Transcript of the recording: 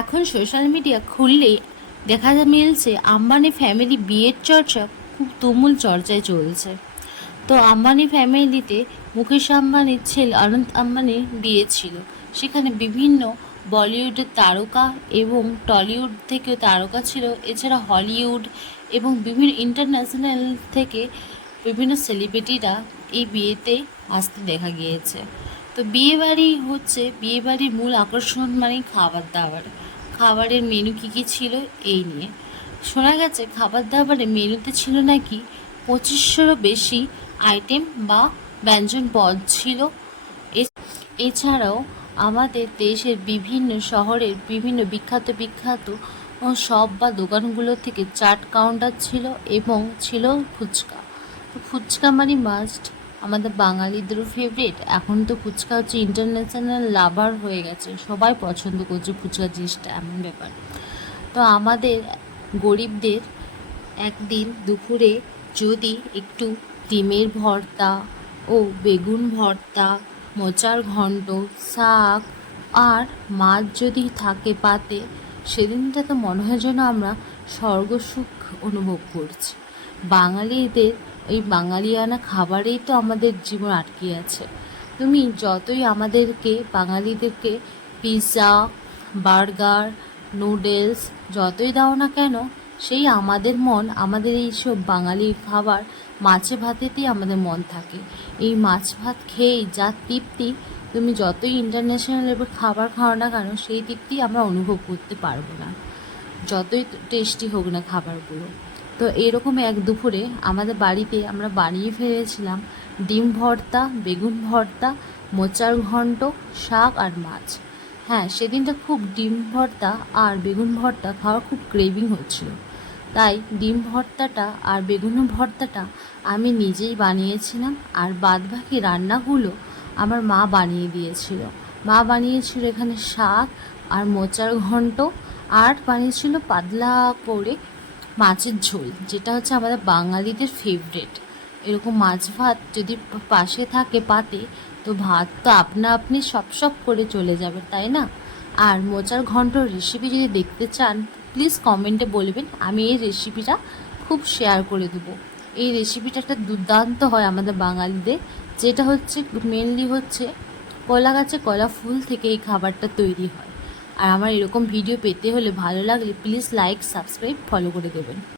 এখন social media খুললেই দেখা মিলছে আম্বানি ফ্যামিলি বিয়ের চর্চা খুব তুমুল চর্চায় চলছে। তো আম্বানি ফ্যামিলিতে মুকেশ আম্বানির ছেলে অনন্ত আম্বানির বিয়ে ছিল। সেখানে বিভিন্ন বলিউডের তারকা এবং টলিউড থেকেও তারকা ছিল, এছাড়া হলিউড এবং বিভিন্ন ইন্টারন্যাশনাল থেকে বিভিন্ন সেলিব্রিটিরা এই বিয়েতে আসতে দেখা গিয়েছে। তো বিয়েবাড়ির মূল আকর্ষণ মানে খাবার দাবার। খাবারের মেনু কী ছিল এই নিয়ে শোনা গেছে, খাবার দাবারের মেনুতে ছিল নাকি 2500-রও বেশি আইটেম বা ব্যঞ্জন পদ ছিল। এছাড়াও আমাদের দেশের বিভিন্ন শহরের বিভিন্ন বিখ্যাত শপ বা দোকানগুলো থেকে চাট কাউন্টার ছিল এবং ছিল ফুচকা। তো ফুচকা মানে মাস্ট, আমাদের বাঙালিদেরও ফেভারিট। এখন তো ফুচকা হচ্ছে ইন্টারন্যাশনাল লাভার হয়ে গেছে, সবাই পছন্দ করছে ফুচকা জিনিসটা, এমন ব্যাপার। তো আমাদের গরিবদের একদিন দুপুরে যদি একটু ডিমের ভর্তা ও বেগুন ভর্তা, মোচার ঘন্ট, শাক আর মাছ যদি থাকে পাতে, সেদিনটাতে মনে হয় যেন আমরা স্বর্গসুখ অনুভব করছি। বাঙালিদের এই বাঙালিয়ানা খাবারেই তো আমাদের জীবন আটকে আছে। তুমি যতই বাঙালিদেরকে পিৎজা, বার্গার, নুডলস যতই দাও না কেন, সেই আমাদের এইসব বাঙালি খাবার মাছে ভাতেতেই আমাদের মন থাকে। এই মাছ ভাত খেয়েই যা তৃপ্তি, তুমি যতই ইন্টারন্যাশনাল লেভেল খাবার খাও না কেন, সেই তৃপ্তি আমরা অনুভব করতে পারবো না, যতই টেস্টি হোক না খাবারগুলো। তো এরকম এক দুপুরে আমাদের বাড়িতে আমরা বানিয়ে ফেলেছিলাম ডিম ভর্তা, বেগুন ভর্তা, মোচার ঘন্ট, শাক আর মাছ। হ্যাঁ, সেদিনটা খুব ডিম ভর্তা আর বেগুন ভর্তা খাওয়ার খুব ক্রেভিং হচ্ছিল, তাই ডিম ভর্তাটা আর বেগুন ভর্তাটা আমি নিজেই বানিয়েছিলাম, আর বাদবাকি রান্নাগুলো আমার মা বানিয়ে দিয়েছিল। এখানে শাক আর মোচার ঘন্ট, আর বানিয়েছিল পাতলা করে মাছের ঝোল, যেটা হচ্ছে আমাদের বাঙালিদের ফেভারেট। এরকম মাছ ভাত যদি পাশে থাকে পাতে, তো ভাত তো আপনা আপনি সপ করে চলে যাবে, তাই না? আর মোচার ঘন্টর রেসিপি যদি দেখতে চান, প্লিজ কমেন্টে বলবেন, আমি এই রেসিপিটা খুব শেয়ার করে দেবো। এই রেসিপিটা একটা দুর্দান্ত হয় আমাদের বাঙালিদের, যেটা হচ্ছে মেনলি হচ্ছে কলা গাছে কলা ফুল থেকে এই খাবারটা তৈরি হয়। আর আমার এরকম ভিডিও পেতে হলে, ভালো লাগলে প্লিজ লাইক, সাবস্ক্রাইব, ফলো করে দেবেন।